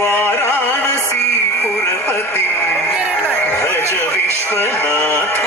वाराणसी पुरपति भज विश्वनाथ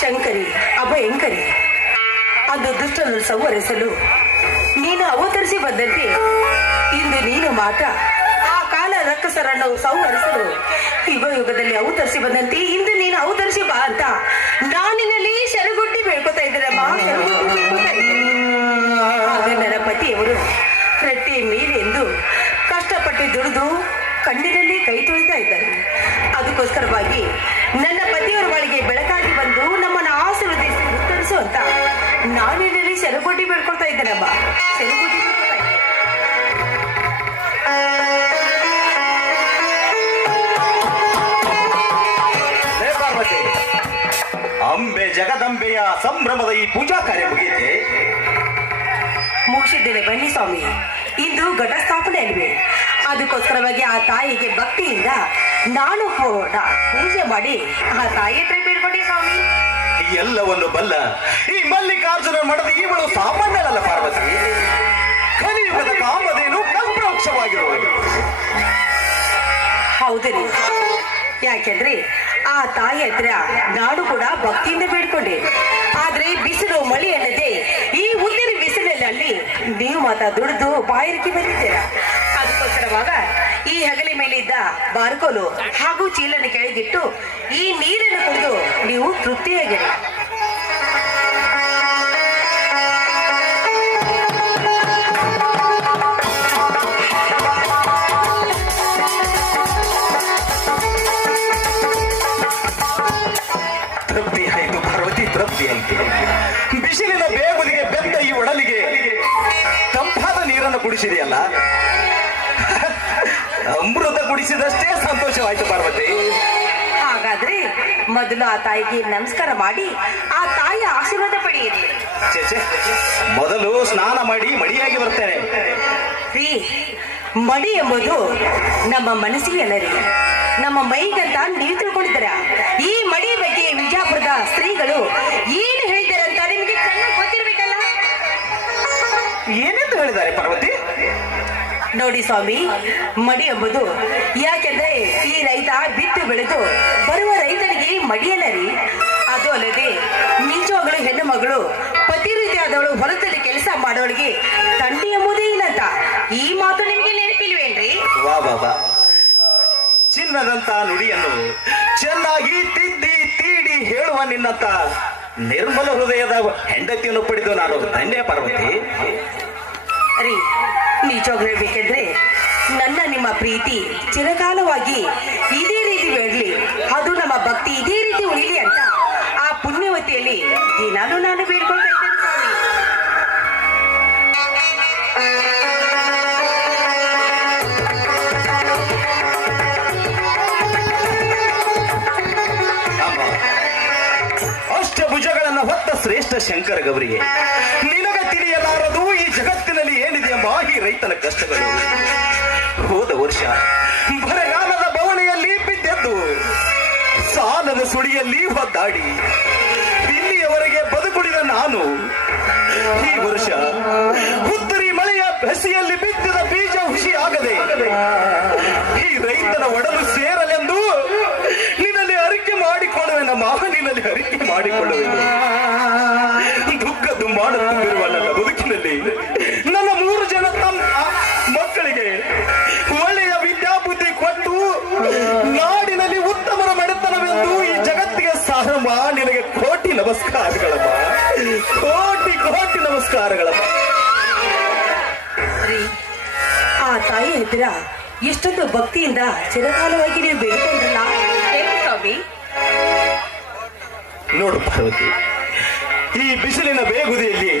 ಶಂಕರಿ ಅಭಯಂಕರಿ ಅದು ದುಷ್ಟನ್ನು ಸಂಹರಿಸಲು ನೀನು ಅವತರಿಸಿ ಬಂದಂತೆ ಇಂದು ನೀನು ಮಾತ್ರ ಆ ಕಾಲ ರಕ್ಕಸರನ್ನು ಸಂಹರಿಸಲು ಯುಗದಲ್ಲಿ ಅವತರಿಸಿ ಬಂದಂತೆ ಇಂದು ನೀನು ಅವತರಿಸಿ ಬಾ ಅಂತ ನಾನಿನಲ್ಲಿ ಶರಗುಟ್ಟಿ ಬೇಡ್ಕೊತಾ ಇದ್ದೀರಮ್ಮ. ನನ್ನ ಪತಿಯವರು ರಟ್ಟಿ ಮೀರೆಂದು ಕಷ್ಟಪಟ್ಟು ದುಡಿದು ಕಣ್ಣಿನಲ್ಲಿ ಕೈ ತೊಳಿತಾ ಇದ್ದಾರೆ. ಅದಕ್ಕೋಸ್ಕರವಾಗಿ ನನ್ನ ಪತಿಯವರ ಬಾಳಿಗೆ ಬೆಳಕಾಗಿ ಬಂದು ನಮ್ಮನ್ನು ಆಶೀರ್ವದಿಸಿ ಉತ್ತರಿಸು ಅಂತ ನಾನಿಲ್ಲಿ ಶರಗುಟ್ಟಿ ಬೇಡ್ಕೊಳ್ತಾ ಇದ್ದೇನಮ್ಮ. ಶರಗುಟ್ಟಿ ಬೇಡ್ಕೊಳ್ತಾ ಇದ್ದೆ. ಅಂಬೆ ಜಗದಂಬೆಯ ಸಂಭ್ರಮದ ಈ ಪೂಜಾ ಕಾರ್ಯ ಮುಗಿಸಿದ್ದೇನೆ ಬನ್ನಿ ಸ್ವಾಮಿ. ಇಂದು ಘಟಸ್ಥಾಪನೆ ಅಲ್ವೇ, ಅದಕ್ಕೋಸ್ಕರವಾಗಿ ಆ ತಾಯಿಗೆ ಭಕ್ತಿಯಿಂದ ನಾನು ಪೂಜೆ ಮಾಡಿ ಆ ತಾಯಿ ಹತ್ರ ಬೇಡ್ಕೊಂಡಿ ಸ್ವಾಮಿ. ಎಲ್ಲವನ್ನು ಬಲ್ಲ ಈ ಮಲ್ಲಿಕಾರ್ಜುನ ಮಠದ ಇವಳು ಸಾಮಾನ್ಯರಲ್ಲ ಪಾರ್ವತಿ. ಕಲಿಯುಗದ ಕಾಮಧೇನು ಕಲ್ಪವೃಕ್ಷವಾಗಿರುವುದು. ಹೌದು, ಯಾಕೆಂದ್ರೆ ಆ ತಾಯಿ ಹತ್ರ ನಾನು ಕೂಡ ಭಕ್ತಿಯಿಂದ ಬೇಡ್ಕೊಂಡೆ. ಆದ್ರೆ ಬಿಸಿಲು ಮಳೆ ಅನ್ನದೆ ಈ ಉದ್ದಿನ ಬಿಸಿಲಲ್ಲಿ ನೀವು ಮಾತ್ರ ದುಡಿದು ಬಾಯಿರಿಕೆ ಬಂದಿದ್ದೀರಾ. ಅದಕ್ಕೋಸ್ಕರವಾಗ ಈ ಹಗಲಿ ಮೇಲೆ ಇದ್ದ ಬಾರ್ಕೋಲು ಹಾಗೂ ಚೀಲನ್ನು ಕೆಳಗಿಟ್ಟು ಈ ನೀರನ್ನು ಕುಡಿದು ನೀವು ತೃಪ್ತಿಯಾಗಿರಿ. ತೃಪ್ತಿ ಪಾರ್ವತಿ. ಬಿಸಿಲಿನ ಬೇಗುದಿಗೆ ಬೆದ್ದ ಈ ಒಡಲಿಗೆ ತಂಪಾದ ನೀರನ್ನು ಕುಡಿಸಿದೆಯಲ್ಲ, ಅಮೃತ ಕುಡಿಸಿದಷ್ಟೇ ಸಂತೋಷವಾಯ್ತು ಪಾರ್ವತಿ. ಹಾಗಾದ್ರೆ ಮೊದಲು ಆ ತಾಯಿಗೆ ನಮಸ್ಕಾರ ಮಾಡಿ ಆ ತಾಯಿಯ ಆಶೀರ್ವಾದ ಪಡೆಯಿರಿ. ಚೇಚೆ, ಮೊದಲು ಸ್ನಾನ ಮಾಡಿ ಮಡಿಯಾಗಿ ಬರ್ತೇನೆ. ರೀ, ಮಡಿ ಎಂಬುದು ನಮ್ಮ ಮನಸ್ಸಿಗೆ ಅಲ್ಲ ರೀ, ನಮ್ಮ ಮೈಗಂತ ನೀವು ತಿಳ್ಕೊಂಡಿದ್ದೀರ. ಈ ಮಡಿ ಬಗ್ಗೆ ವಿಜಯಪುರದ ಸ್ತ್ರೀಗಳು ಏನು ಹೇಳಿದ್ದಾರೆ ಅಂತ ನಿಮಗೆ ಚೆನ್ನಾಗಿ ಗೊತ್ತಿರ್ಬೇಕಲ್ಲ. ಏನೆಂದು ಹೇಳಿದ್ದಾರೆ ಪಾರ್ವತಿ? ನೋಡಿ ಸ್ವಾಮಿ, ಮಡಿ ಎಂಬುದು ಯಾಕೆಂದ್ರೆ ಈ ರೈತ ಬಿತ್ತು ಬೆಳೆದು ಬರುವ ರೈತನಿಗೆ ಮಡಿಯಲ್ಲ ರೀ. ಅದು ಅಲ್ಲದೆ ನಿಜವಾಗ್ಲು ಹೆಣ್ಣು ಮಗಳು ಪತಿ ರೀತಿಯಾದವಳು ಹೊಲದಲ್ಲಿ ಕೆಲಸ ಮಾಡೋಳಿಗೆ ತಂಡಿ ಎಂಬುದೇ ಇಲ್ಲ ಅಂತ ಈ ಮಾತು ನಿಮ್ಗೆ ನೆನಪಿಲ್ವೇನ್ರಿ? ವಾ ಬಾಬಾ, ಚಿನ್ನದಂತ ನುಡಿಯನ್ನು ಚೆನ್ನಾಗಿ ತಿದ್ದಿ ತೀಡಿ ಹೇಳುವ ನಿನ್ನಂತ ನಿರ್ಮಲ ಹೃದಯದ ಹೆಂಡತಿಯನ್ನು ಪಡೆದು ನಾನು ಧನ್ಯ ಪಾರ್ವತಿ. ರೀ, ನಿಜವಾಗ್ಲೂ ಹೇಳ್ಬೇಕೆಂದ್ರೆ ನನ್ನ ನಿಮ್ಮ ಪ್ರೀತಿ ಚಿರಕಾಲವಾಗಿ ಇದೇ ರೀತಿ ಬೆಳಲಿ, ಅದು ನಮ್ಮ ಭಕ್ತಿ ಇದೇ ರೀತಿ ಉಳಿಲಿ ಅಂತ ಆ ಪುಣ್ಯವತಿಯಲ್ಲಿ ದಿನಾನು ನಾನು ಬೇಡ್ಕೊಳ್ತಾ ಇದ್ದೇನೆ ಸ್ವಾಮಿ. ಅಷ್ಟಭುಜಗಳನ್ನು ಹೊತ್ತ ಶ್ರೇಷ್ಠ ಶಂಕರ ಗೌರಿಗೆ ನಿನಗ ತಿಳಿಯಲಾರದು ಈ ಜಗತ್ತಿನಲ್ಲಿ ಏನಿದೆ ಎಂಬ ಈ ರೈತನ ಕಷ್ಟಗಳು. ಹೋದ ವರ್ಷ ಬರಗಾಲದ ಬವಣೆಯಲ್ಲಿ ಬಿದ್ದೆದ್ದು ಸಾಲದ ಸುಳಿಯಲ್ಲಿ ಒದ್ದಾಡಿ ಇಲ್ಲಿಯವರೆಗೆ ಬದುಕುಳಿದ ನಾನು ಈ ವರ್ಷ ಉತ್ತರಿ ಮಳೆಯ ಹಸಿಯಲ್ಲಿ ಬಿದ್ದಿದ ಬೀಜ ಹುಸಿ ಆಗದೆ ಈ ರೈತನ ಒಡಲು ಸೇರಲೆಂದು ನಿನ್ನಲ್ಲಿ ಅರಿಕೆ ಮಾಡಿಕೊಳ್ಳುವೆನಮ್ಮ, ನಿನ್ನಲ್ಲಿ ಅರಿಕೆ ಮಾಡಿಕೊಳ್ಳುವೆನು. ದುಃಖದ್ದು ಮಾಡುತ್ತಿರುವ ನನ್ನ ಬದುಕಿನಲ್ಲಿ ನನ್ನ 3 ಜನ ಮಕ್ಕಳಿಗೆ ಒಳ್ಳೆಯ ವಿದ್ಯಾಬುದ್ಧಿ ಕೊಟ್ಟು ನಾಡಿನಲ್ಲಿ ಉತ್ತಮರ ಮನೆತನವೆಂದು ಈ ಜಗತ್ತಿಗೆ ಸಾರಮ್ಮ. ನಿನಗೆ ಕೋಟಿ ನಮಸ್ಕಾರಗಳಮ್ಮ, ಕೋಟಿ ಕೋಟಿ ನಮಸ್ಕಾರಗಳಮ್ಮ. ರೀ, ಆ ತಾಯಿ ಹತ್ತಿರ ಎಷ್ಟೊಂದು ಭಕ್ತಿಯಿಂದ ಚಿರಕಾಲವಾಗಿ ನೀವು ಬೇಡಿಕೊಂಡ್ರಲ್ಲ, ಹೇಳಿ ಸ್ವಾಮಿ. ನೋಡು ಪಾರ್ವತಿ, ಈ ಬಿಸಿಲಿನ ಬೇಗುದಿಯಲ್ಲಿ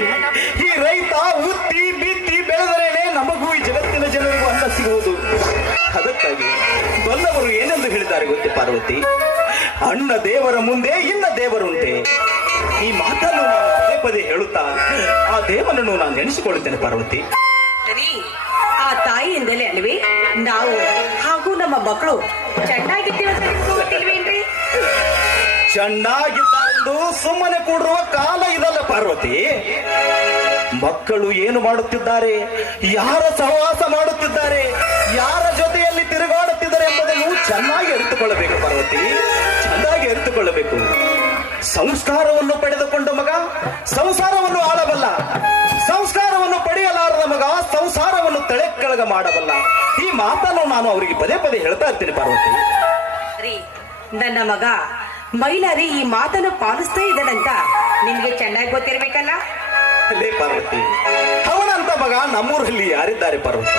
ಈ ರೈತ ಉತ್ತಿ ಬಿತ್ತಿ ಬೆಳೆದರೇನೆ ನಮಗೂ ಈ ಜಗತ್ತಿನ ಜನರಿಗೂ ಅನ್ನ ಸಿಗುವುದು. ಅದಕ್ಕಾಗಿ ಬಲ್ಲವರು ಏನೆಂದು ಹೇಳಿದ್ದಾರೆ ಗೊತ್ತೇ ಪಾರ್ವತಿ? ಅಣ್ಣ ದೇವರ ಮುಂದೆ ಇನ್ನ ದೇವರುಂಟೆ. ಈ ಮಾತನ್ನು ನಾನು ಪದೇ ಪದೇ ಹೇಳುತ್ತಾ ಆ ದೇವನನ್ನು ನಾನು ನೆನೆಸಿಕೊಳ್ಳುತ್ತೇನೆ ಪಾರ್ವತಿ. ರೀ, ಆ ತಾಯಿಯಿಂದಲೇ ಅಲ್ವೇ ನಾವು ಹಾಗೂ ನಮ್ಮ ಮಕ್ಕಳು ಚೆನ್ನಾಗಿದ್ದೀವಿ ಅಂತ ನಿಮ್ಗೆ ಗೊತ್ತಿಲ್ವೇನ್ರಿ? ಚೆನ್ನಾಗಿದ್ದು ಸುಮ್ಮನೆ ಕೂಡಿರುವ ಕಾಲ ಇದಲ್ಲ ಪಾರ್ವತಿ. ಮಕ್ಕಳು ಏನು ಮಾಡುತ್ತಿದ್ದಾರೆ, ಯಾರ ಸಹವಾಸ ಮಾಡುತ್ತಿದ್ದಾರೆ, ಯಾರ ಜೊತೆಯಲ್ಲಿ ತಿರುಗಾಡುತ್ತಿದ್ದಾರೆ ಎಂಬುದನ್ನು ಚೆನ್ನಾಗಿ ಅರಿತುಕೊಳ್ಳಬೇಕು ಪಾರ್ವತಿ, ಚೆನ್ನಾಗಿ ಅರಿತುಕೊಳ್ಳಬೇಕು. ಸಂಸ್ಕಾರವನ್ನು ಪಡೆದುಕೊಂಡ ಮಗ ಸಂಸಾರವನ್ನು ಆಳಬಲ್ಲ, ಸಂಸ್ಕಾರವನ್ನು ಪಡೆಯಲಾರದ ಮಗ ಸಂಸಾರವನ್ನು ತಳೆಕೆಳಗ ಮಾಡಬಲ್ಲ. ಈ ಮಾತನ್ನು ನಾನು ಅವರಿಗೆ ಪದೇ ಪದೇ ಹೇಳ್ತಾ ಇರ್ತೀನಿ ಪಾರ್ವತಿ. ರೀ, ನನ್ನ ಮಗ ಮೈಲಾರಿ ಈ ಮಾತನ್ನು ಪಾಲಿಸ್ತಾ ಇದ್ದಾನಂತ ನಿಮ್ಗೆ ಚೆನ್ನಾಗಿ ಗೊತ್ತಿರ್ಬೇಕಲ್ಲ. ಅಲ್ಲೇ ಪಾರ್ವತಿ, ಅವನಂತ ಮಗ ನಮ್ಮೂರಲ್ಲಿ ಯಾರಿದ್ದಾರೆ ಪಾರ್ವತಿ?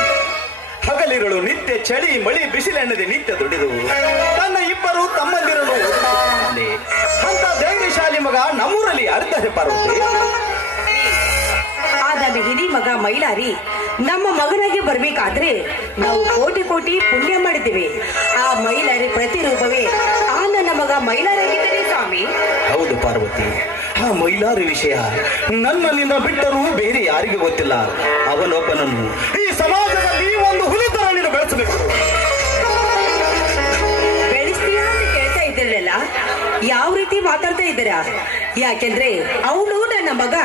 ಹಗಲಿರುಳು ನಿತ್ಯ ಚಳಿ ಮಳಿ ಬಿಸಿಲೆಣ್ಣದೆ ನಿತ್ಯ ದುಡಿದು ತನ್ನ 2 ತಮ್ಮಂದಿರನ್ನು ಅಂತ ಧೈರ್ಯಶಾಲಿ ಮಗ ನಮ್ಮೂರಲ್ಲಿ ಯಾರಿದ್ದಾರೆ ಪಾರ್ವತಿ? ಆ ನನ್ನ ಹಿರಿ ಮಗ ಮೈಲಾರಿ ನಮ್ಮ ಮಗನಾಗಿ ಬರ್ಬೇಕಾದ್ರೆ ನಾವು ಕೋಟಿ ಕೋಟಿ ಪುಣ್ಯ ಮಾಡಿದ್ದೇವೆ. ಆ ಮೈಲಾರಿ ಪ್ರತಿರೂಪವೇ ಆ ನನ್ನ ಮಗ ಮೈಲಾರಾಗಿದ್ದಾನೆ ಸ್ವಾಮಿ. ಹೌದು ಪಾರ್ವತಿ, ಆ ಮೈಲಾರಿ ವಿಷಯ ನನ್ನ ನಿನ್ನ ಬಿಟ್ಟರೂ ಬೇರೆ ಯಾರಿಗೂ ಗೊತ್ತಿಲ್ಲ. ಅವನೊಬ್ಬನನ್ನು ಈ ಸಮಾಜದಲ್ಲಿ ಒಂದು ಹುಲಿತರ ನೀನು ಬೆಳೆಸಬೇಕು. ಬೆಳೆಸ್ತೀಯಾ ಅಂತ ಕೇಳ್ತಾ ಇದ್ದಿರಲಿಲ್ಲ, ಯಾವ ರೀತಿ ಮಾತಾಡ್ತಾ ಇದ್ದೀರಾ? ಯಾಕೆಂದ್ರೆ ಅವನು ನನ್ನ ಮಗ,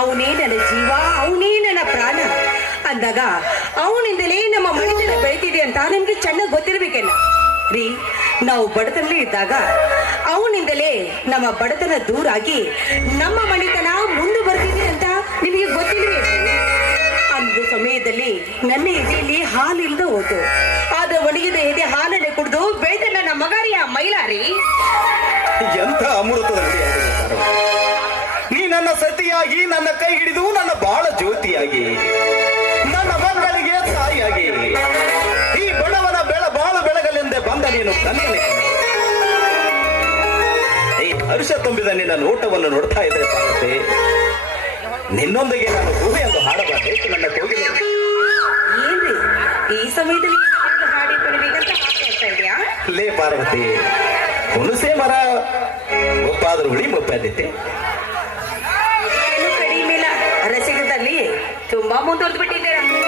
ಅವನೇ ನನ್ನ ಜೀವ, ಅವನೇ ನನ್ನ ಪ್ರಾಣ ಅಂದಾಗ ಅವನಿಂದಲೇ ನಮ್ಮ ಮನೆತನ ಬೆಳೀತಿದೆ ಅಂತ ನಿಮ್ಗೆ ಚೆನ್ನಾಗಿ ಗೊತ್ತಿರ್ಬೇಕಲ್ಲ ರೀ. ನಾವು ಬಡತನದಲ್ಲಿ ಇದ್ದಾಗ ಅವನಿಂದಲೇ ನಮ್ಮ ಬಡತನ ದೂರಾಗಿ ನಮ್ಮ ಮನೆತನ ಮುಂದೆ ಬರ್ತಿದೆ ಅಂತ ನಿಮಗೆ ಗೊತ್ತಿಲ್ವೇ? ಅಂದು ಸಮಯದಲ್ಲಿ ನನ್ನ ಎದೆಯಲ್ಲಿ ಹಾಲಿಲ್ದ ಹೋತು, ಆದ್ರೆ ಒಣಗಿದ ಎದೆ ಹಾಲನ್ನೇ ಕುಡಿದು ಬೆಳೆದ ನನ್ನ ಮಗಾರಿಯ ಮೈಲಾರಿ. ಎಂಥ ಅಮೃತದ ನೀ ನನ್ನ ಸತಿಯಾಗಿ ನನ್ನ ಕೈ ಹಿಡಿದು ನನ್ನ ಬಾಳ ಜ್ಯೋತಿಯಾಗಿ ನನ್ನ ಮಕ್ಕಳಿಗೆ ತಾಯಿಯಾಗಿ ಈ ಬಡವನ ಬಾಳು ಬೆಳಗಲೆಂದೇ ಬಂದ ನೀನು ಕನ್ನಲೆ. ಹರ್ಷ ತುಂಬಿದ ನಿನ್ನ ನೋಟವನ್ನು ನೋಡ್ತಾ ಇದ್ರೆ ಪಾರ್ವತಿ, ನಿನ್ನೊಂದಿಗೆ ನಾನು ಊಹೆಯನ್ನು ಹಾಡಬಾರಬೇಕು ನನ್ನ ಕೋಗಿಲೆ. ಏನ್ರಿ ಈ ಸಮಯದಲ್ಲಿ ಒಂದು ಹಾಡಿಕೊಳ್ಬೇಕಂತ ಆಸೆ ಆಗ್ತಾ ಇದೆಯಾ? ಲೇ ಪಾರ್ವತಿ, ಹುಣಸೆ ಮರ ಒಪ್ಪಾದ್ರೂ ಹುಳಿ ಒಪ್ಪಾದೈತೆ. ಏನು ಕಡಿಮೆ ಇಲ್ಲ, ರಸಿಕದಲ್ಲಿ ತುಂಬಾ ಮುಂದುವರೆದು ಬಿಟ್ಟಿದ್ದೀರಾ. ನಾವು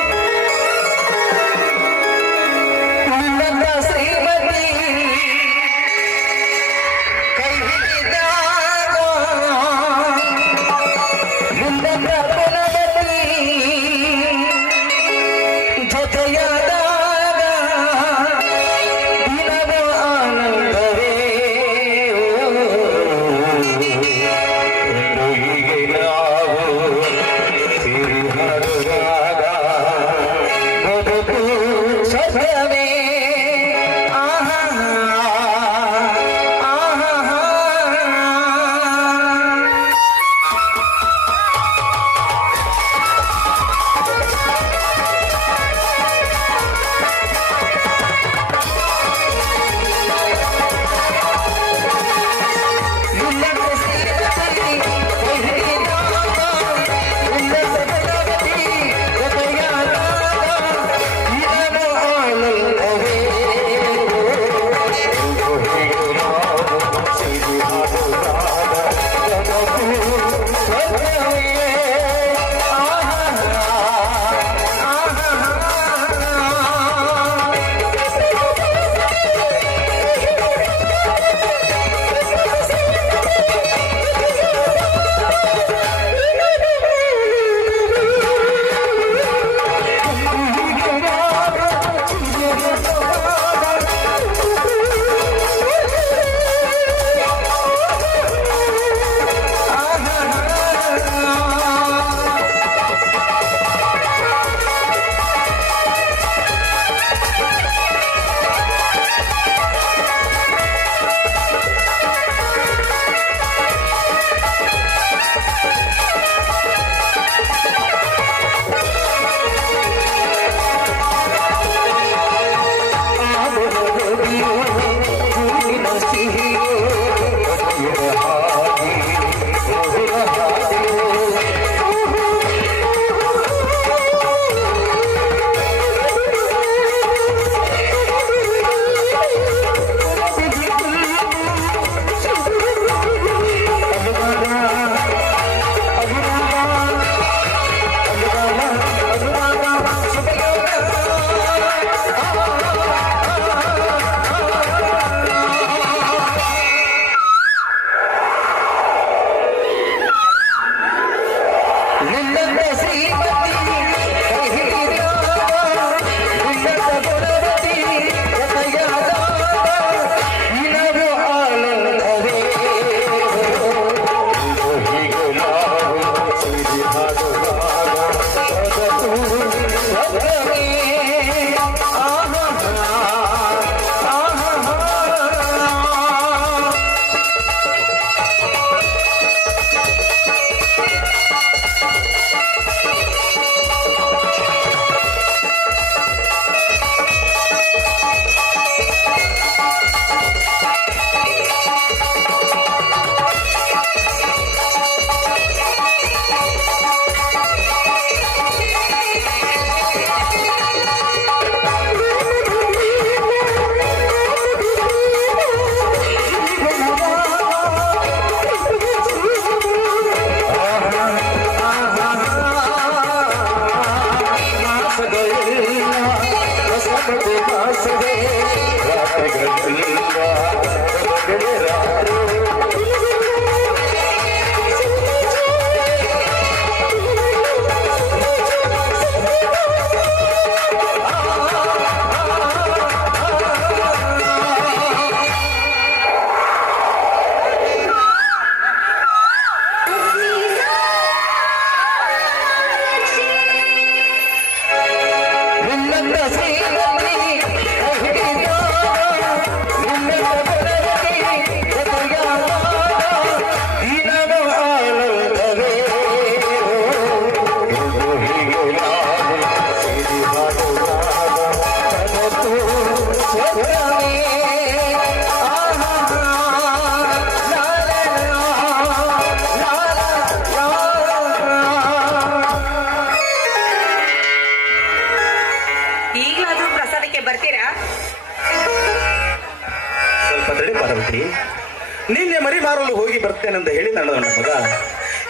ಮಾರಲು ಹೋಗಿ ಬರ್ತೇನೆಂದು ಹೇಳಿ ನನ್ನ ಮಗ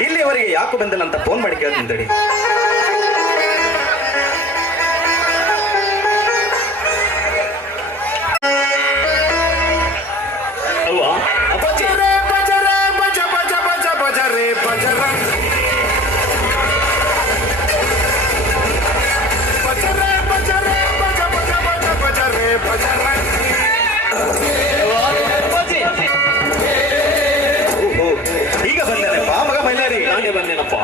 ಇಲ್ಲಿವರೆಗೆ ಯಾಕೆ ಬಂದಿಲ್ಲ ಅಂತ ಫೋನ್ ಮಾಡಿ ಕೇಳ್ತೀನಿ. ಅಲ್ವಾ ಅಪ್ಪಾಜಿ? ಅಪ್ಪಾಜಿ, ಓಹೋ, ಈಗ ಬಂದೇನೆಪ್ಪ ಮಗ ಮೈಲಾರಿ. ನಾನೇ ಬಂದೇನಪ್ಪ.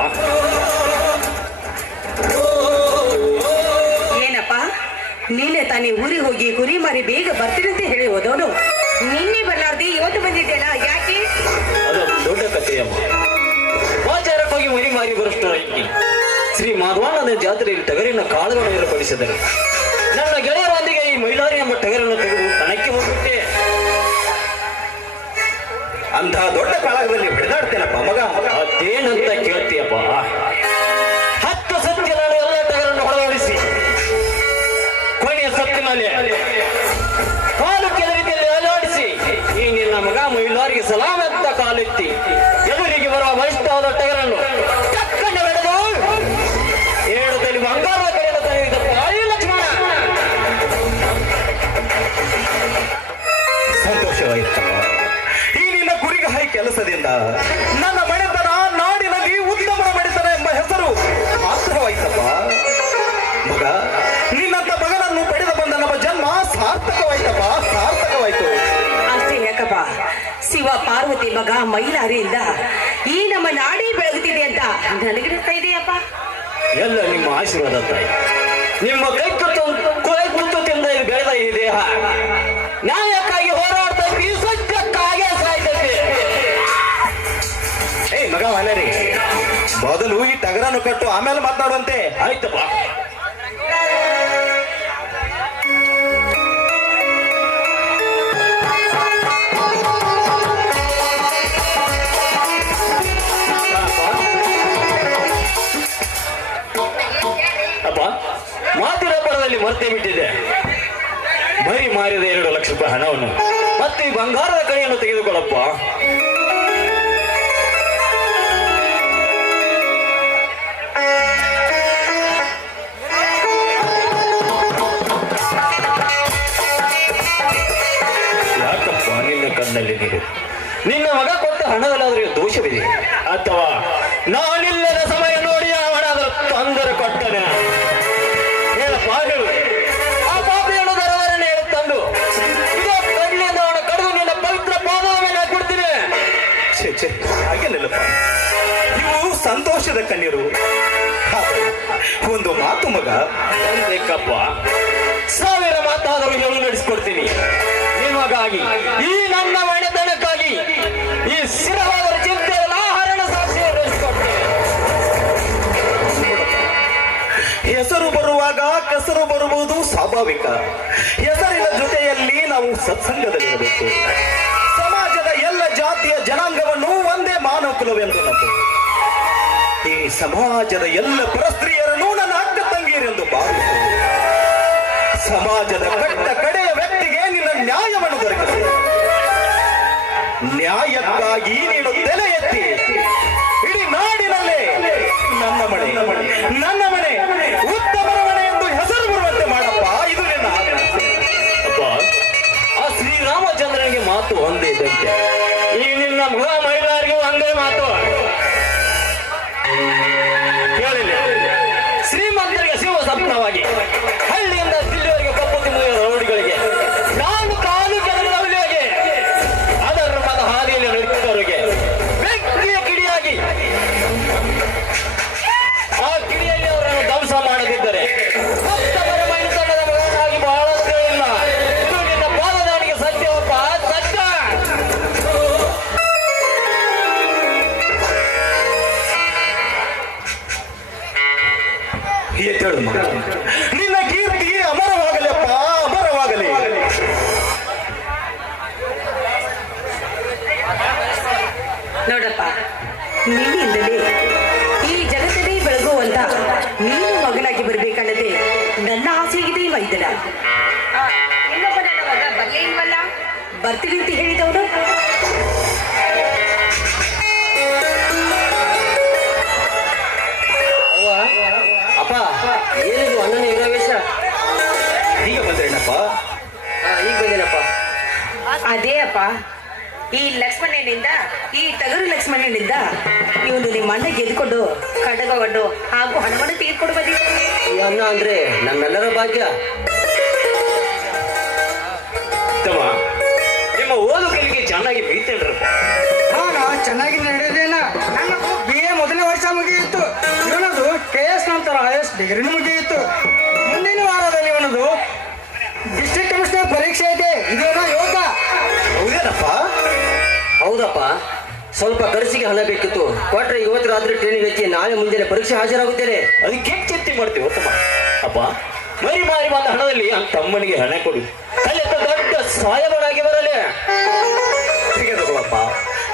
ಏನಪ್ಪ ನೀನೆ ತಾನೇ ಊರಿಗೆ ಹೋಗಿ ಕುರಿ ಮಾರಿ ಬೇಗ ಬರ್ತೀನಂತ ಹೇಳಿ ಹೋದವನು ನಿನ್ನೆ ಬರ್ಲಾರ್ದೆ ಇವತ್ತು ಬಂದಿದ್ದೇನಾ? ಯಾಕೆ? ಅದೊಂದು ದೊಡ್ಡ ಕಥೆಯಮ್ಮ. ಬಾಜಾರಕ್ಕೆ ಹೋಗಿ ಮರಿ ಮಾರಿ ಬರುಷ್ಟರಲ್ಲಿ ಶ್ರೀ ಮಾಧವಾನಂದ ಜಾತ್ರೆಯಲ್ಲಿ ಟಗರಿನ ಕಾಳುಗಳನ್ನು ಏರ್ಪಡಿಸಿದರು. ನನ್ನ ಗೆಳೆಯರೊಂದಿಗೆ ಈ ಮೈಲಾರಿ ಎಂಬ ಟಗರನ್ನು ತೆಗೆದು ಕಣಕ್ಕೆ ಹೋಗ್ಬಿಟ್ಟೆ. ಅಂಥ ದೊಡ್ಡ ಕಾಳಗದಲ್ಲಿ ಬೆಳೆದಾಡ್ತೇನಪ್ಪ ಮಗ. ಅದೇನಂತ ಕೇಳ್ತೀಯಪ್ಪ? 10 ಸತ್ಯ ನಾನು ಎಲ್ಲ ಟಗರನ್ನು ಹೊರವಡಿಸಿ ಕೊನೆಯ ಸತ್ತಿನಲ್ಲಿ ಕಾಲು ಕೆಲ ರೀತಿಯಲ್ಲಿ ಅಲಾಡಿಸಿ ಈ ನಿನ್ನ ಮಗ ಮೈಲಾರಿಗೆ ಸಲಾಮ್ ಅಂತ ಕಾಲೆತ್ತಿ ಎದುರಿಗೆ ಬರುವ ವರಿಷ್ಠವಾದ ಟಗರನ್ನು ಟಕ್ಕನೆ ಬೆಳೆದು 7 ತಲೆ ಬಂಗಾರದ ಕಡೆಯಿಂದ ತಂದಿದ್ದಪ್ಪ ಈ ಲಕ್ಷ್ಮಣ. ಸಂತೋಷವಾಯಿತಪ್ಪ. ಈ ನಿನ್ನ ಕುರಿಗಾಯಿ ಕೆಲಸದಿಂದ ನನ್ನ ಮನೆತನ ನಾಡಿನಲ್ಲಿ ಉತ್ತಮ ಮನೆತನ ಎಂಬ ಹೆಸರು ಮಾತ್ರವಾಯಿತಪ್ಪ ಮಗ. ನಿನ್ನಂತ ಮಗನನ್ನು ಪಡೆದ ಬಂದ ನಮ್ಮ ಜನ್ಮ ಸಾರ್ಥಕವಾಯ್ತಪ್ಪ, ಸಾರ್ಥಕವಾಯ್ತು. ಅಷ್ಟೇ ಯಾಕಪ್ಪ, ಶಿವ ಪಾರ್ವತಿ ಮಗ ಮೈಲಾರಿಯಿಂದ ಈ ನಮ್ಮ ನಾಡೇ ಬೆಳಗುತ್ತಿದೆ ಅಂತ ನನಗಿರುತ್ತಾ ಇದೆಯಪ್ಪ. ಎಲ್ಲ ನಿಮ್ಮ ಆಶೀರ್ವಾದ ತಾಯಿ. ನಿಮ್ಮ ಕೈ ತುತ್ತದಿಂದ ಇದು ಬೆಳೆದ ಈ ದೇಹ ನ್ಯಾಯಕ್ಕಾಗಿ ಹೋರಾಡ್ತಾ ಇದ್ವಿ, ಸತ್ಯಕ್ಕಾಗಿ ಸಾಯ್ತೈತಿ. ಏ ಮಗ ಮೈಲಾರಿ, ಮೊದಲು ಈ ಟಗರನ್ನು ಕಟ್ಟು ಆಮೇಲೆ ಮಾತನಾಡುವಂತೆ. ಆಯ್ತಪ್ಪ. ಅಪ್ಪ, ಮಾತಿನ ಪರದಲ್ಲಿ ಮರ್ತೇ ಬಿಟ್ಟಿದೆ. ಮರಿ ಮಾರಿದ 2 ಲಕ್ಷ ರೂಪಾಯಿ ಹಣವನ್ನು ಮತ್ತೆ ಈ ಬಂಗಾರದ ಕೈಯನ್ನು ತೆಗೆದುಕೊಳ್ಳಪ್ಪ. ಯಾಕಪ್ಪ ನಿನ್ನ ಕಣ್ಣಲ್ಲಿ ನೀರು? ನಿನ್ನ ಮಗ ಕೊಟ್ಟ ಹಣದಲ್ಲಾದ್ರೆ ದೋಷವಿದೆ ಅಥವಾ ನಾನಿಲ್ಲದ ಸಮಯ ನೋಡಿ ಆ ಹಣದ ತೊಂದರೆ ಕೊಟ್ಟನೆ? ಹೇಳಪ್ಪ, ಹೇಳು. ಆ ಪಾಪಿಯನ್ನು ದರವರನ್ನು ಹೇಳಿ ತಂದು ಇದೇ ಕಡ್ಲಿಯಿಂದ ಅವನ ಕಡಿದು ನಿನ್ನ ಪವಿತ್ರ ಪಾದದ ಮೇಲೆ ಹಾಕ್ಬಿಡ್ತೀನಿ. ಛೇ ಛೇ, ಹಾಗೇನಿಲ್ಲಪ್ಪ. ಇವು ಸಂತೋಷದ ಕಣ್ಣೀರು. ಆದರೆ ಒಂದು ಮಾತು ಮಗ, ಬೇಕಪ್ಪ, 1000 ಮಾತಾದರೂ ಹೇಳು ನಡೆಸ್ಕೊಡ್ತೀನಿ ನಿಮಗಾಗಿ, ಈ ನನ್ನ ಮನೆತನಕ್ಕಾಗಿ, ಈ ಸ್ಥಿರವಾದ ಚಿಂತೆ ಆಹರಣ ಸಾಕ್ಷಿ ನಡೆಸಿಕೊಡ್ತೇನೆ. ಹೆಸರು ಬರುವಾಗ ಕೆಸರು ಬರುವುದು ಸ್ವಾಭಾವಿಕ. ಹೆಸರಿನ ಜೊತೆಯಲ್ಲಿ ನಾವು ಸತ್ಸಂಗದಲ್ಲಿರಬೇಕು. ಸಮಾಜದ ಎಲ್ಲ ಜಾತಿಯ ಜನಾಂಗವನ್ನು ಒಂದೇ ಮಾನವ ಕುಲವೆಂದು ನಂಬು. ಈ ಸಮಾಜದ ಎಲ್ಲ ಪರಸ್ತ್ರೀಯರನ್ನು ನನ್ನ ಅಕ್ಕ ತಂಗಿಯರೆಂದು ಭಾವಿಸು. ಸಮಾಜದ ಕಟ್ಟ ಕಡೆಯ ವ್ಯಕ್ತಿಗೆ ನಿನ್ನ ನ್ಯಾಯವನ್ನು ದೊರಕಿಸು. ನ್ಯಾಯಕ್ಕಾಗಿ ನೀನು ತಲೆ ಎತ್ತಿ ಇಡೀ ನಾಡಿನಲ್ಲೇ ನನ್ನ ಮನೆ, ನನ್ನ ಮನೆ, ಉತ್ತಮರ ಮನೆ ಎಂದು ಹೆಸರು ಬರುವಂತೆ ಮಾಡಪ್ಪ. ಇದು ನಿನ್ನ ಆಜ್ಞೆ. ಅಪ್ಪ, ಆ ಶ್ರೀರಾಮಚಂದ್ರನಿಗೆ ಮಾತು ಒಂದೇ ಇದ್ದಂತೆ, ಈ ನಿನ್ನ ಮಗ ಮಹಿಳೆಯರಿಗೆ ಒಂದೇ ಮಾತು. ಕೇಳಿಲ್ಲ, ಶ್ರೀಮಂತರಿಗೆ ಶಿವ ಸ್ವಪ್ನವಾಗಿ ಹಳ್ಳಿಯಿಂದ ದಿಲ್ಲಿವರೆಗೆ ಕಪ್ಪು ತಿನ್ನುವ ರೌಡಿಗಳಿಗೆ ನಾನು ಕಾಲು ಕೆಳಗೆ ಅಧರ್ಮದ ಹಾದಿಯಲ್ಲಿ ನಡೀತವರಿಗೆ ಬೆಂಕಿಯ ಕಿಡಿಯಾಗಿ ಆ ಕಿಡಿಯಲ್ಲಿ ಅವರನ್ನು ಧ್ವಂಸ ಮಾಡದಿದ್ದರೆ ಉತ್ತಮರ ಮೈತನದ ಮಗನಾಗಿ ಬಹಳಷ್ಟೇ ಇಲ್ಲ. ಇದು ನಿನ್ನ ಪಾದದಾನಿಗೆ ಸತ್ಯವಪ್ಪ, ಸತ್ಯ. ಎದ್ದೇಳು ಮಗ, ನಿನ್ನ ಕೀರ್ತಿ ಅಮರವಾಗಲಪ್ಪ, ಅಮರವಾಗಲಿ. ನೋಡಪ್ಪ, ನಿನ್ನಿಂದಲೇ ಈ ಜಗತ್ತನ್ನೇ ಬೆಳಗುವಂತ ನೀನು ಮಗನಾಗಿ ಬರ್ಬೇಕನ್ನದೇ ನನ್ನ ಆಸೆಗಿದೆ ವೈದ್ಯರ. ಇನ್ನೊಬ್ಬ ನನ್ನ ಮಗ ಬರ್ಲೇ ಇಲ್ವಲ್ಲ? ಬರ್ತೀನಿ ಅಂತ ಹೇಳಿದವನು ಈ ಲಕ್ಷ್ಮಣನಿಂದ ಈ ಟಗರು ಲಕ್ಷ್ಮಣನಿಂದ ಇವನು ನಿಮ್ಮ ಅಣ್ಣ ಗೆದ್ದುಕೊಂಡು ಖಡ್ಗಗೊಂಡು ಹಾಗೂ ಹಣವನ್ನು ತೆಗೆದುಕೊಂಡು ಬಂದಿದ್ದಾನೆ. ಈ ಅನ್ನ ಅಂದ್ರೆ ನಮ್ಮೆಲ್ಲರ ಭಾಗ್ಯ. ತಮ್ಮ ನಿಮ್ಮ ಓದು ಕಲಿಗೆ ಚೆನ್ನಾಗಿ ಬೀತೇನ್ರಪ್ಪ. ಆಗ ಚೆನ್ನಾಗಿ ನಡೆಯೋದೇನ. ನನ್ನದು BA ಮೊದಲನೇ ವರ್ಷ ಮುಗಿಯಿತು. ಇವನದು KS ನಂತರ IS ಡಿಗ್ರಿನೂ ಮುಗಿಯಿತು. ಮುಂದಿನ ವಾರದಲ್ಲಿ ಇವನದು ಡಿಸ್ಟ್ರಿಕ್ಟ್ ಕಮಿಷನರ್ ಪರೀಕ್ಷೆ ಇದೆ. ಇದೇನೋ ಯೋಗ. ಹೌದೇನಪ್ಪ? ಹೌದಪ್ಪ, ಸ್ವಲ್ಪ ಖರ್ಚಿಗೆ ಹಣ ಬೇಕಿತ್ತು. ಕೊಟ್ರೆ ಇವತ್ತು ರಾತ್ರಿ ಟ್ರೈನಿಗೆ ಹಚ್ಚಿ ನಾಳೆ ಮುಂಜಾನೆ ಪರೀಕ್ಷೆ ಹಾಜರಾಗುತ್ತೇನೆ. ಅದಕ್ಕೆ ಚಿಂತೆ ಮಾಡ್ತೀವಿ ತಮ್ಮ. ಅಪ್ಪ ಮರಿ ಮಾರಿ ಬಂದ ಹಣದಲ್ಲಿ ಆ ತಮ್ಮನಿಗೆ ಹಣ ಕೊಡು. ಅಲ್ಲಿ ದೊಡ್ಡ ಸಹಾಯವಾಗಿ ಬರಲೇ. ತೆಗೆದುಕೊಳ್ಳಪ್ಪ.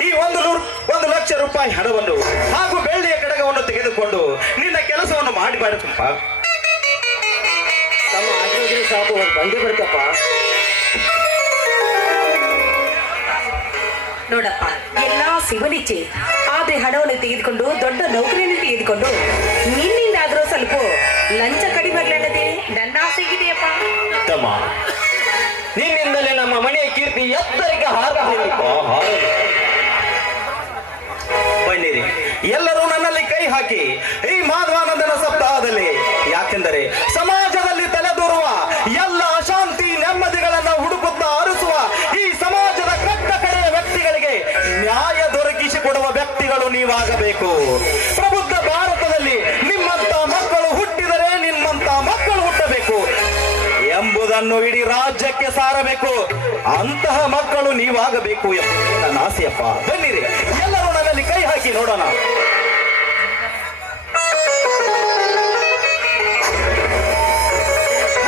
ಈ 1 ಲಕ್ಷ ರೂಪಾಯಿ ಹಣವನ್ನು ಹಾಗೂ ಬೆಳ್ಳಿಯ ಕಡಗವನ್ನು ತೆಗೆದುಕೊಂಡು ನಿನ್ನ ಕೆಲಸವನ್ನು ಮಾಡಿಬಾರದಪ್ಪ. ತಮ್ಮ ಆಶೀರ್ವಾದ ಸಾಕು, ಒಂದು ಬಂದೇ ಬರ್ತಪ್ಪ. ನೋಡಪ್ಪ, ಎಲ್ಲಾ ಶಿವನಿಚ್ಛೆ. ಆದ್ರೆ ಹಣವನ್ನು ತೆಗೆದುಕೊಂಡು ದೊಡ್ಡ ನೌಕರಿಯನ್ನು ತೆಗೆದುಕೊಂಡು ನಿನ್ನಿಂದಾದ್ರೂ ಸ್ವಲ್ಪ ಲಂಚ ಕಡಿಮೆ ಬರಲಲ್ಲದೆ ನನ್ನ ಆಸೆ ಇದೆಯಪ್ಪ. ತಮ್ಮ ನಿನ್ನಿಂದಲೇ ನಮ್ಮ ಮನೆಯ ಕೀರ್ತಿ ಎತ್ತರಕ್ಕೆ ಹಾರಲಿಪ್ಪ, ಹಾರಲಿ. ಬನ್ನಿರಿ, ಎಲ್ಲರೂ ನನ್ನಲ್ಲಿ ಕೈ ಹಾಕಿ ಈ ಮಾಧವಾನಂದನ ಸಪ್ತಾಹದಲ್ಲಿ. ಯಾಕೆಂದರೆ ಸಮಾಜದಲ್ಲಿ ತಲೆದೂರುವ ಎಲ್ಲ ಅಶಾಂತಿ ನೆಮ್ಮದಿಗಳನ್ನ ಹುಡುಕುತ್ತಾ ಅರಸುವ ಈ ಸಮಾಜದ ಕಟ್ಟ ಕಡೆಯ ವ್ಯಕ್ತಿಗಳಿಗೆ ನ್ಯಾಯ ದೊರಕಿಸಿಕೊಡುವ ವ್ಯಕ್ತಿಗಳು ನೀವಾಗಬೇಕು. ಪ್ರಬುದ್ಧ ಭಾರತದಲ್ಲಿ ನಿಮ್ಮಂತ ಮಕ್ಕಳು ಹುಟ್ಟಿದರೆ ನಿಮ್ಮಂತ ಮಕ್ಕಳು ಹುಟ್ಟಬೇಕು ಎಂಬುದನ್ನು ಇಡೀ ರಾಜ್ಯಕ್ಕೆ ಸಾರಬೇಕು. ಅಂತಹ ಮಕ್ಕಳು ನೀವಾಗಬೇಕು ಎಂಬುದು ನನ್ನ ಆಸೆಯಪ್ಪ. ಬನ್ನಿರಿ, ಎಲ್ಲರೂ ನನ್ನಲ್ಲಿ ಕೈ ಹಾಕಿ ನೋಡೋಣ.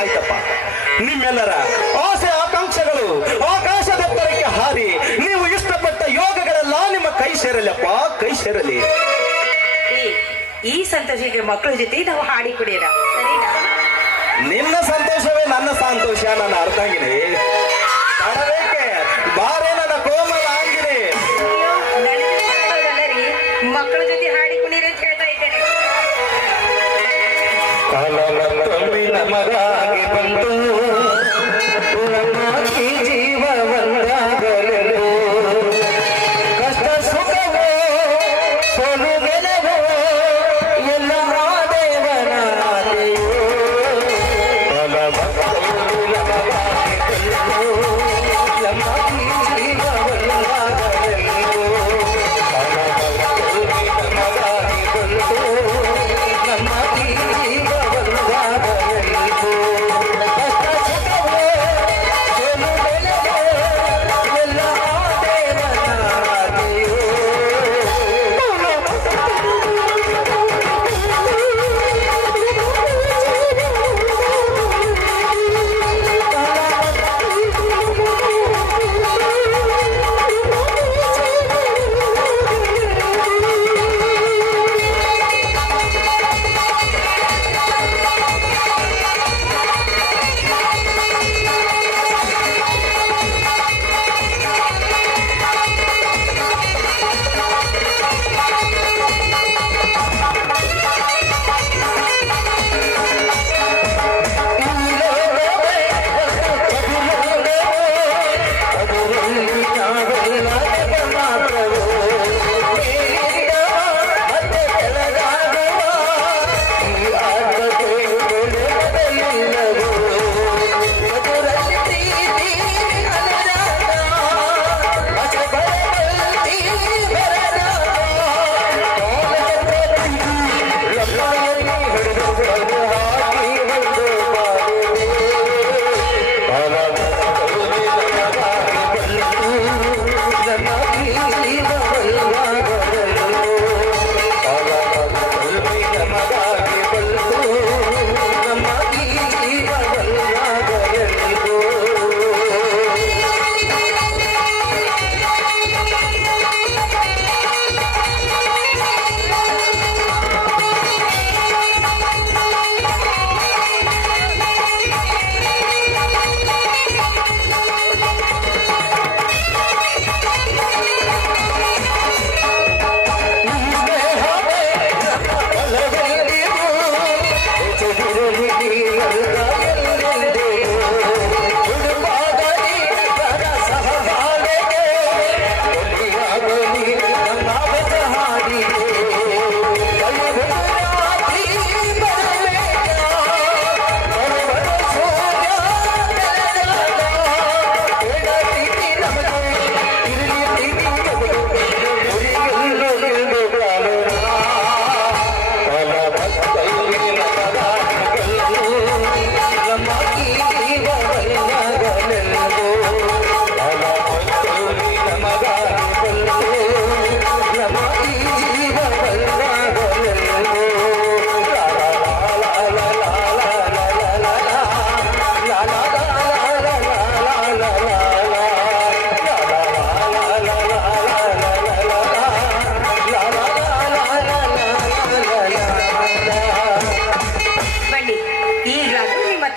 ಆಯ್ತಪ್ಪ, ನಿಮ್ಮೆಲ್ಲರ ಆಸೆ ಆಕಾಂಕ್ಷೆಗಳು ಆಕಾಶದೆತ್ತರಕ್ಕೆ ಹಾರಿ ನೀವು ಇಷ್ಟಪಟ್ಟ ಯೋಗಗಳೆಲ್ಲ ನಿಮ್ಮ ಕೈ ಸೇರಲಪ್ಪ, ಕೈ ಸೇರಲಿ. ಈ ಸಂತೋಷಕ್ಕೆ ಮಕ್ಕಳ ಜೊತೆ ನಾವು ಹಾಡಿ ಕುಡಿಯೋಣ, ಸರಿನಾ? ನಿನ್ನ ಸಂತೋಷವೇ ನನ್ನ ಸಂತೋಷ. ನನ್ನ ಅರ್ಥಾಂಗಿನಿ ತಡಬೇಕೆ ಬಾರೇ ನನ್ನ ಕೋಮಲ ಆಂಗಿನಿ. ನನಗೆ ಮಕ್ಕಳ ಜೊತೆ ಹಾಡಿ ಕುಣಿರಿ ಅಂತ ಹೇಳ್ತಾ ಇದ್ದೇನೆ. ನಮಗಾಗಿ ಬಂತು ನಮ್ಮಿ ಜೀವ ಒಂದಾಗಲೆಂದು. ಕಷ್ಟ ಸುಖವೋ ಸೋಲು ಗೆಲವೋ ಎಲ್ಲ ದೇವರ ಆಸೆಯೋ. ನಮ್ಮ ಜೀವ ಒಂದಾಗಲೆಂದು.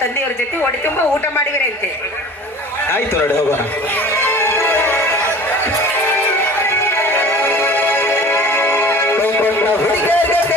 ತಂದೆಯವರ ಜೊತೆ ಹೊಟ್ಟೆ ತುಂಬಾ ಊಟ ಮಾಡಿವಿರಂತೆ. ಆಯ್ತು ನೋಡಿ ಹೋಗೋಣ. ಹುಡುಗರಿಗೆ